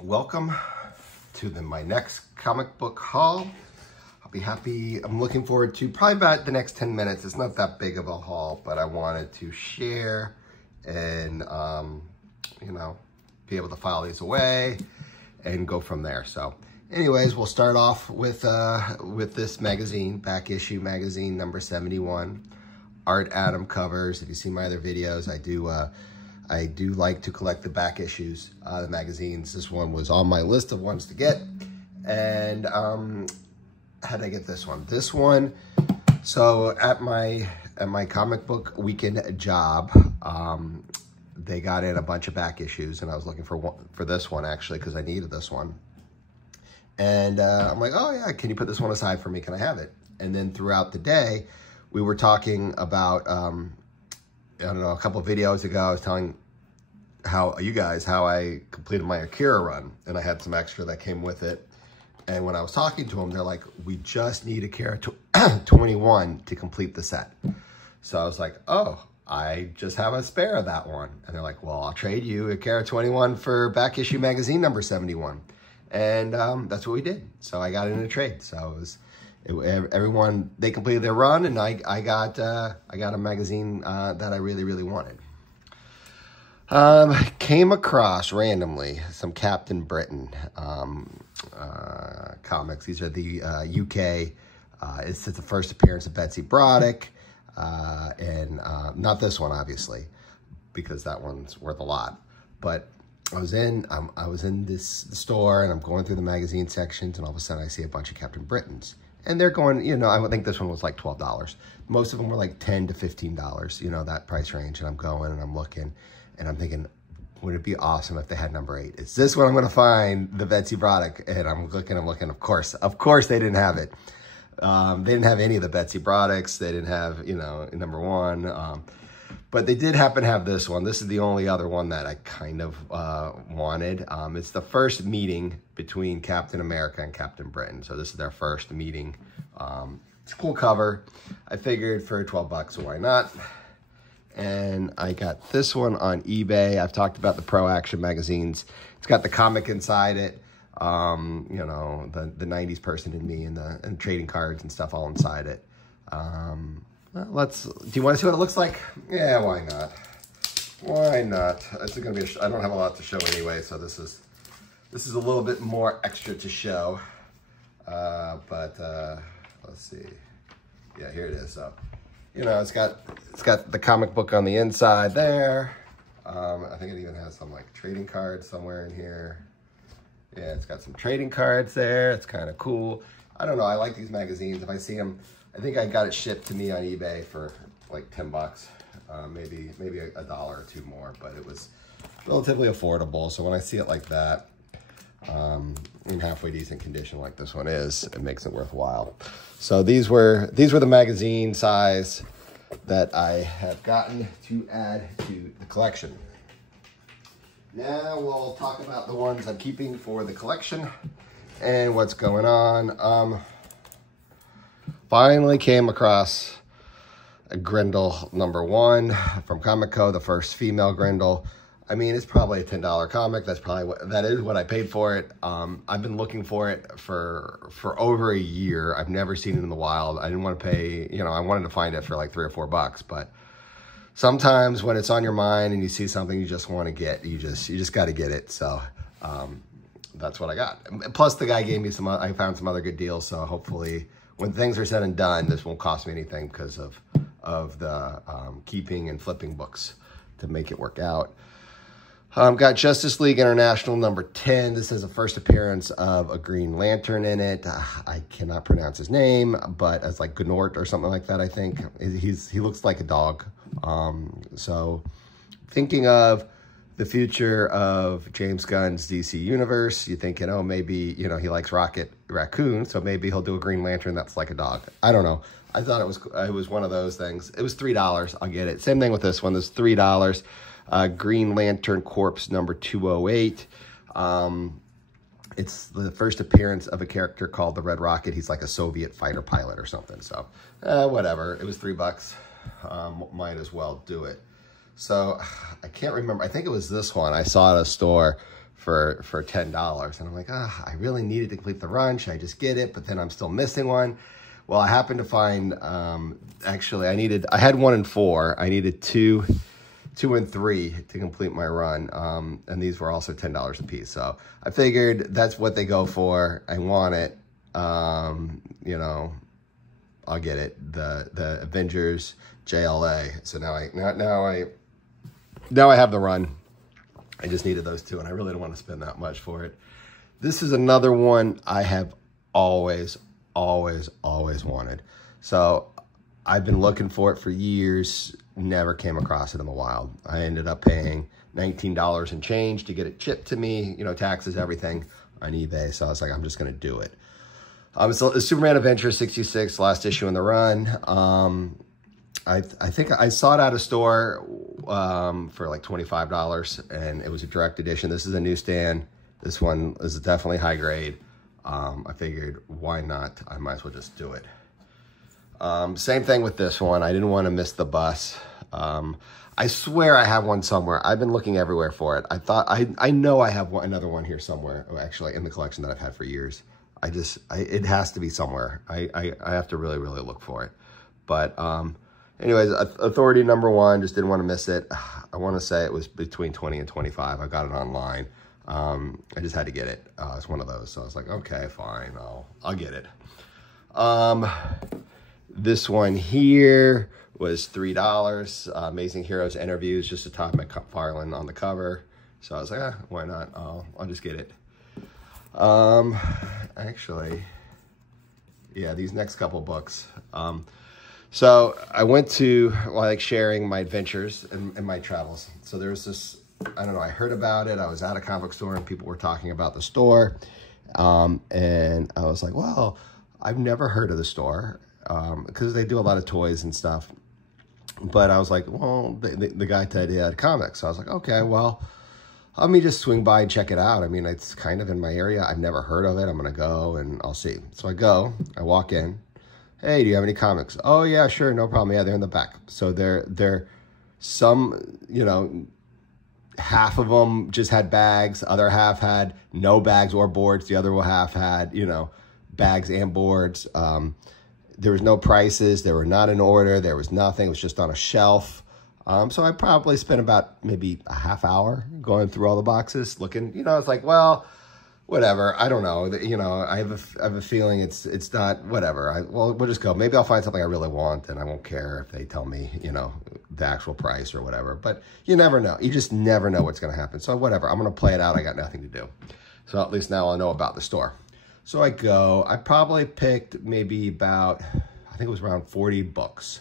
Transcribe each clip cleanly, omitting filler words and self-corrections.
Welcome to my next comic book haul. I'll be happy. I'm looking forward to probably about the next 10 minutes. It's not that big of a haul, but I wanted to share and, you know, be able to file these away and go from there. So anyways, we'll start off with this magazine, back issue magazine number 71. Art Atom covers. If you see my other videos, I do like to collect the back issues, the magazines. This one was on my list of ones to get. And how did I get this one? This one, so at my comic book weekend job, they got in a bunch of back issues, and I was looking for this one actually because I needed this one. And I'm like, oh yeah, can you put this one aside for me? Can I have it? And then throughout the day, we were talking about, I don't know, a couple of videos ago, I was telling how I completed my Akira run, and I had some extra that came with it. And when I was talking to them, they're like, we just need Akira 21 to complete the set. So I was like, oh, I just have a spare of that one. And they're like, well, I'll trade you Akira 21 for back issue magazine number 71. And that's what we did. So I got in a trade. So everyone, they completed their run, and I got a magazine that I really wanted. Came across randomly some Captain Britain comics. These are the UK. It's the first appearance of Betsy Braddock, and not this one obviously, because that one's worth a lot. But I was in the store, and I'm going through the magazine sections, and all of a sudden I see a bunch of Captain Britons. And they're going, you know, I think this one was like $12. Most of them were like $10 to $15, you know, that price range. And I'm going and I'm looking and I'm thinking, would it be awesome if they had number 8? Is this what I'm going to find, the Betsy Braddock? And I'm looking. Of course they didn't have it. They didn't have any of the Betsy Braddocks. They didn't have, you know, number 1. But they did happen to have this one. This is the only other one that I kind of wanted. It's the first meeting between Captain America and Captain Britain. So this is their first meeting. It's a cool cover. I figured for 12 bucks, so why not? And I got this one on eBay. I've talked about the Pro Action magazines. It's got the comic inside it. You know, the 90s person in me and trading cards and stuff all inside it. Do you want to see what it looks like? Yeah, why not? Why not? It's gonna be I don't have a lot to show anyway, so this is a little bit more extra to show. But let's see. Yeah, here it is. So, you know, it's got the comic book on the inside there. I think it even has some like trading cards somewhere in here. Yeah, it's got some trading cards there. It's kind of cool. I don't know. I like these magazines. If I see them, I think I got it shipped to me on eBay for like 10 bucks, maybe $1 or $2 more, but it was relatively affordable. So when I see it like that, in halfway decent condition like this one is, it makes it worthwhile. So these were the magazine size that I have gotten to add to the collection. Now we'll talk about the ones I'm keeping for the collection and what's going on. Finally came across a Grendel number 1 from Comico, the first female Grendel. I mean, it's probably a $10 comic. That is what I paid for it. I've been looking for it for over a year. I've never seen it in the wild. I didn't want to pay, you know, I wanted to find it for like $3 or $4, but sometimes when it's on your mind and you see something you just want to get, you just got to get it. So that's what I got. Plus the guy gave me I found some other good deals. So hopefully when things are said and done, this won't cost me anything because of the keeping and flipping books to make it work out. Got Justice League International number 10. This is a first appearance of a Green Lantern in it. I cannot pronounce his name, but it's like Gnort or something like that, I think. He looks like a dog. So thinking of the future of James Gunn's DC universe, you're thinking, oh, maybe, you know, he likes Rocket Raccoon, so maybe he'll do a Green Lantern that's like a dog. I don't know. I thought it was one of those things. It was $3. I'll get it. Same thing with this one. This $3. Green Lantern Corps number 208. It's the first appearance of a character called the Red Rocket. He's like a Soviet fighter pilot or something. So whatever. It was $3. Might as well do it. So I can't remember. I think it was this one I saw at a store for $10. And I'm like, I really needed to complete the run. Should I just get it? But then I'm still missing one. Well, I happened to find, actually, I had 1 and 4. I needed 2 and 3 to complete my run. And these were also $10 a piece. So I figured that's what they go for. I want it. You know, I'll get it. The Avengers JLA. So now I have the run. I just needed those 2, and I really don't want to spend that much for it. This is another one I have always wanted. So I've been looking for it for years, never came across it in the wild. I ended up paying $19 and change to get it shipped to me, you know, taxes, everything, on eBay. So I was like, I'm just going to do it. So the Superman Adventure 66, last issue in the run. I think I saw it at a store for like $25, and it was a direct edition. This is a newsstand. This one is definitely high grade. I figured, why not? I might as well just do it. Same thing with this one. I didn't want to miss the bus. I swear I have one somewhere. I've been looking everywhere for it. I know I have another one here somewhere, actually, in the collection that I've had for years. It has to be somewhere. I have to really look for it. But anyways, Authority #1, just didn't want to miss it. I want to say it was between 20 and 25. I got it online. I just had to get it. It's one of those. So I was like, okay, fine. I'll get it. This one here was $3. Amazing Heroes Interviews, just a Todd McFarlane on the cover. So I was like, why not? I'll just get it. Actually, yeah, these next couple books. So I went to, like, sharing my adventures and my travels. So there's this, I don't know, I heard about it. I was at a comic book store and people were talking about the store. And I was like, well, I've never heard of the store because they do a lot of toys and stuff. But I was like, well, the guy said he had comics. So I was like, okay, well, let me just swing by and check it out. I mean, it's kind of in my area. I've never heard of it. I'm going to go and I'll see. So I walk in. Hey, do you have any comics? Oh, yeah, sure, no problem. Yeah, they're in the back. So they're some, you know, half of them just had bags. Other half had no bags or boards. The other half had, you know, bags and boards. There was no prices. They were not in order. There was nothing. It was just on a shelf. So I probably spent about maybe a half hour going through all the boxes looking, you know, it's like, well, whatever. I don't know. You know, I have a feeling it's not, whatever. Well, we'll just go. Maybe I'll find something I really want and I won't care if they tell me, you know, the actual price or whatever. But you never know. You just never know what's going to happen. So whatever. I'm going to play it out. I got nothing to do. So at least now I'll know about the store. So I go. I probably picked maybe about, I think it was around 40 books.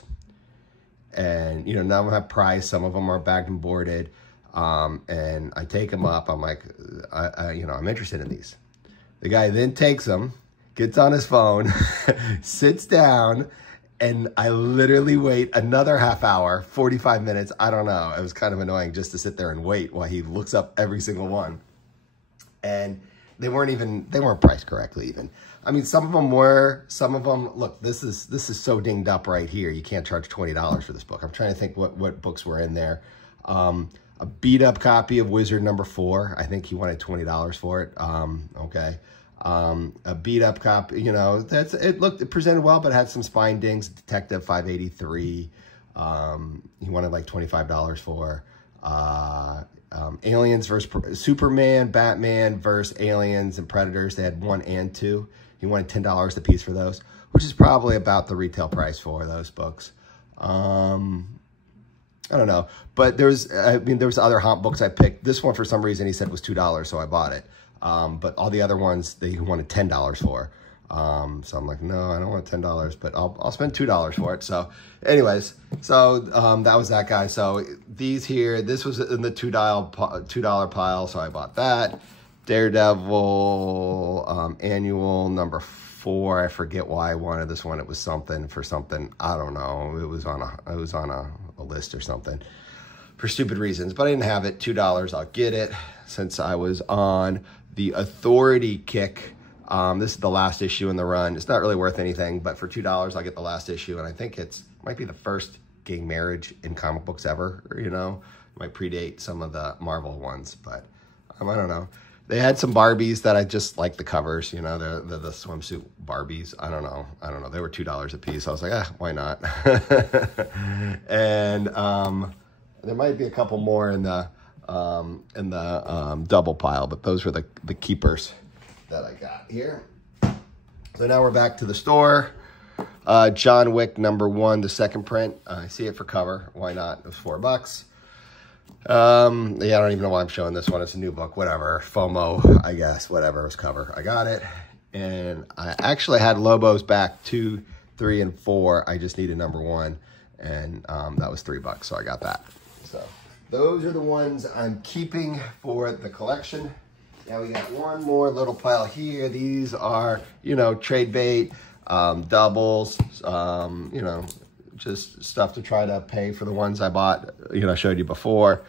And, you know, none of them have price. Some of them are bagged and boarded. And I take them up. I'm like, you know, I'm interested in these. The guy then takes them, gets on his phone, sits down, and I literally wait another half hour, 45 minutes. I don't know. It was kind of annoying just to sit there and wait while he looks up every single one. And they weren't priced correctly even. I mean, some of them were, some of them, look, this is so dinged up right here. You can't charge $20 for this book. I'm trying to think what books were in there. A beat up copy of Wizard #4. I think he wanted $20 for it. Okay. A beat up copy, you know, it presented well, but had some spine dings. Detective 583. He wanted like $25 for. Aliens versus Superman, Batman versus Aliens and Predators. They had 1 and 2. He wanted $10 a piece for those, which is probably about the retail price for those books. I don't know, but there was other Haunt books I picked. This one, for some reason, he said was $2, so I bought it. But all the other ones, they wanted $10 for. So I'm like, no, I don't want $10, but I'll spend $2 for it. So anyways, so that was that guy. So these here, this was in the $2 pile, so I bought that. Daredevil annual #4. I forget why I wanted this one. It was something for something. I don't know. It was on a list or something for stupid reasons, but I didn't have it. $2. I'll get it since I was on the Authority kick. This is the last issue in the run. It's not really worth anything, but for $2, I'll get the last issue. And I think might be the first gay marriage in comic books ever, you know, might predate some of the Marvel ones, but I don't know. They had some Barbies that I just like the covers, you know, the swimsuit Barbies. I don't know. They were $2 a piece. I was like, why not? And there might be a couple more in the double pile, but those were the keepers that I got here. So now we're back to the store. John Wick #1, the second print. I see it for cover. Why not? It was $4. Yeah, I don't even know why I'm showing this one. It's a new book, whatever. FOMO, I guess, whatever. It was cover. I got it. And I actually had Lobos back 2, 3, and 4. I just needed #1. And that was $3, so I got that. So those are the ones I'm keeping for the collection. Now we got one more little pile here. These are, you know, trade bait, doubles, you know, just stuff to try to pay for the ones I bought, you know, showed you before.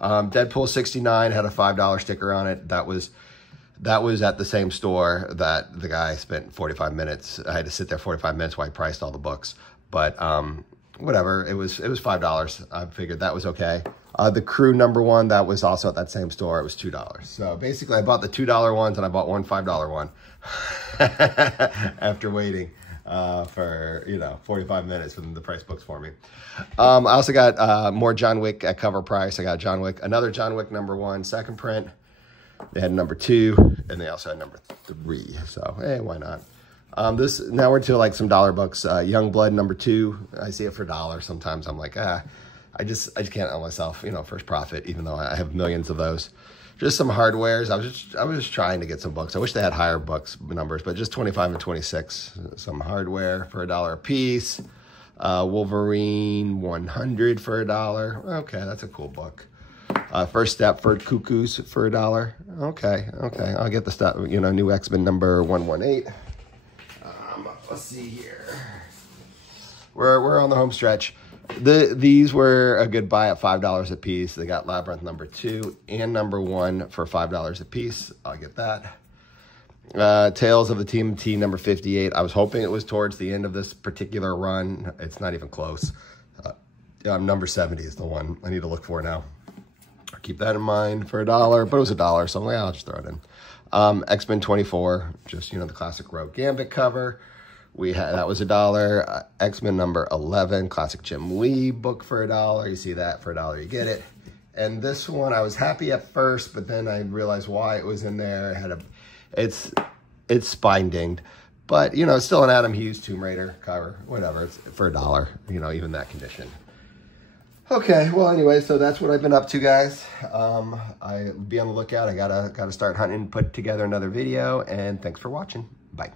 Deadpool 69 had a $5 sticker on it. That was at the same store that the guy spent 45 minutes. I had to sit there 45 minutes while he priced all the books. But whatever, it was $5. I figured that was okay. The Crew #1, that was also at that same store. It was $2. So basically I bought the $2 ones and I bought one $5 one after waiting for, you know, 45 minutes for them to price books for me. I also got more John Wick at cover price. I got another John Wick #1 second print. They had #2 and they also had #3. So hey, why not? Now we're to like some dollar books. Youngblood #2. I see it for $1. Sometimes I'm like, I just can't help myself, you know, first profit, even though I have millions of those. Just some hardwares. I was just trying to get some books. I wish they had higher books numbers, but just 25 and 26. Some hardware for $1 a piece. Wolverine 100 for $1. Okay, that's a cool book. First Stepford Cuckoos for $1. Okay. I'll get the stuff, you know, new X-Men #118. Let's see here. We're on the home stretch. These were a good buy at $5 a piece. They got Labyrinth #2 and #1 for $5 a piece. I'll get that. Tales of the TMNT #58. I was hoping it was towards the end of this particular run. It's not even close. #70 is the one I need to look for now. Keep that in mind for $1, but it was $1, so I'm like, I'll just throw it in. X-Men 24, just, you know, the classic Rogue Gambit cover. That was $1. X-Men #11, classic Jim Lee book for $1. You see that for $1, you get it. And this one, I was happy at first, but then I realized why it was in there. It's spine dinged, but you know, it's still an Adam Hughes Tomb Raider cover, whatever. It's for $1, you know, even that condition. Okay, well, anyway, so that's what I've been up to, guys. I'll be on the lookout. I gotta start hunting and put together another video. And thanks for watching. Bye.